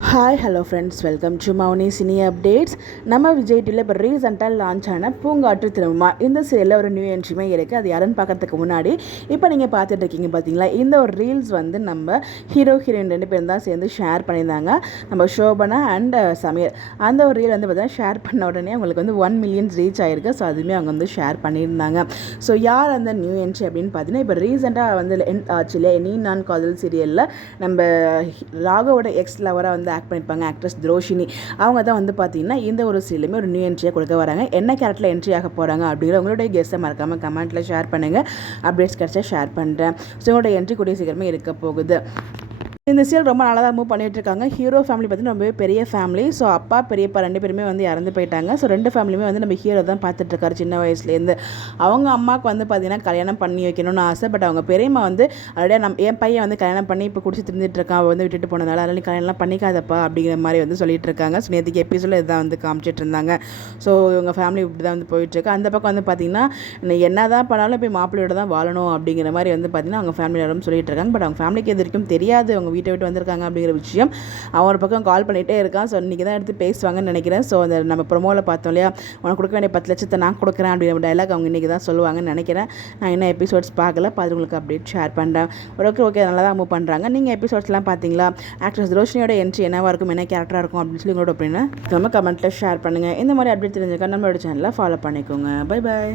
Hi hello friends, welcome to Mouni cine updates. நம்ம விஜய் டிவியில் இப்போ ரீசெண்டாக லான்ச் ஆன பூங்காற்று திரும்புமா இந்த சீரியலில் ஒரு நியூ என்ட்ரியுமே இருக்குது. அது யாருன்னு பார்க்கறதுக்கு முன்னாடி இப்போ நீங்கள் பார்த்துட்டு இருக்கீங்க பார்த்தீங்களா, இந்த ஒரு ரீல்ஸ் வந்து நம்ம ஹீரோயின் 2 பேரும் தான் சேர்ந்து ஷேர் பண்ணியிருந்தாங்க. நம்ம ஷோபனா அண்ட் சமீர். அந்த ஒரு ரீல் வந்து பார்த்தீங்கன்னா ஷேர் பண்ண உடனே அவங்களுக்கு வந்து 1 மில்லியன் ரீச் ஆகிருக்கு. ஸோ அதுவுமே அவங்க வந்து ஷேர் பண்ணியிருந்தாங்க. ஸோ யார் அந்த நியூ என்ட்ரி அப்படின்னு பார்த்தீங்கன்னா, இப்போ ரீசெண்டாக வந்து ஆச்சு இல்லையா, நீ நான் காதல் சீரியலில் நம்ம ராகவோட எக்ஸ் லவராக வந்து ஆக்ட் பண்ணியிருப்பாங்க ஆக்ட்ரஸ் துரோஷினி. அவங்க தான் வந்து பார்த்தீங்கன்னா இந்த ஒரு சீரியலுமே ஒரு நியூ என்ட்ரியாக கொடுக்க வராங்க. என்ன கேரக்டரில் என்ட்ரி ஆக போகிறாங்க அப்படிங்கிற உங்களுடைய கெஸ்ஸை மறக்காமல் கமெண்ட்டில் ஷேர் பண்ணுங்கள். அப்டேட்ஸ் கிடச்சா ஷேர் பண்ணுறேன். ஸோ உங்களோட என்ட்ரி கூடிய சீக்கிரமே இருக்க போகுது. இந்த சீரியல் ரொம்ப நல்லா தான் மூவ் பண்ணிட்டு இருக்காங்க. ஹீரோ ஃபேமிலி பார்த்தீங்கன்னா ரொம்பவே பெரிய ஃபேமிலி. ஸோ அப்பா பெரியப்பா 2 பேருமே வந்து இறந்து போயிட்டாங்க. ஸோ 2 ஃபேமிலியுமே வந்து நம்ம ஹீரோ தான் பார்த்துட்டு இருக்காரு சின்ன வயசுலேருந்து. அவங்க அம்மாவுக்கு வந்து பார்த்தீங்கன்னா கல்யாணம் பண்ணி வைக்கணும்னு ஆசை. பட் அவங்க பெரியம்மா வந்து ஆல்ரெடி என் பையன் வந்து கல்யாணம் பண்ணி இப்போ குடிச்சு திருந்துட்டு இருக்கான், அவள் வந்து விட்டுட்டு போனதால அதனால் நீ கல்யாணம்லாம் பண்ணிக்காதப்பா அப்படிங்கிற மாதிரி வந்து சொல்லிட்டு இருக்காங்க. ஸோ நேற்றுக்கு எபிசோடில் இதுதான் வந்து காமிச்சிட்டு இருந்தாங்க. ஸோ இவங்க ஃபேமிலி இப்படி தான் வந்து போயிட்டுருக்கு. அந்த பக்கம் வந்து பார்த்தீங்கன்னா என்ன தான் பண்ணாலும் போய் மாப்பிள்ளையோட தான் வாழணும் அப்படிங்கிற மாதிரி வந்து பார்த்தீங்கன்னா அவங்க ஃபேமிலியோட சொல்லிட்டு இருக்காங்க. பட் அவங்க ஃபேமிலிக்கு எது வரைக்கும் தெரியாது அவங்க வீட்டை விட்டு வந்திருக்காங்க அப்படிங்கிற விஷயம். அவன் ஒரு பக்கம் கால் பண்ணிகிட்டே இருக்கான். ஸோ இன்றைக்கி தான் எடுத்து பேசுவாங்கன்னு நினைக்கிறேன். ஸோ அந்த நம்ம ப்ரொமோவில் பார்த்தோம் இல்லையா, உனக்கு கொடுக்க வேண்டிய 10 லட்சத்தை நான் கொடுக்குறேன் அப்படிங்கிற டைலாக் அவங்க இன்றைக்கி தான் சொல்லுவாங்கன்னு நினைக்கிறேன். நான் என்ன எபிசோட்ஸ் பார்க்கல, பார்த்து உங்களுக்கு அப்டேட் ஷேர் பண்ணுறேன். ஓகே நல்லா தான் மூவ் பண்ணுறாங்க. நீங்கள் எபிசோட்ஸ்லாம் பார்த்தீங்களா? ஆக்ட்ரஸ் ரோஷினியோட என்ட்ரி என்னவாக இருக்கும், என்ன கேரக்டராக இருக்கும் அப்படின்னு சொல்லி உங்களோட அப்படின்னு நம்ம கமெண்ட்டில் ஷேர் பண்ணுங்கள். இந்த மாதிரி அப்டேட் தெரிஞ்சுக்க நம்மளோட சேனலை ஃபாலோ பண்ணிக்கோங்க. Bye bye.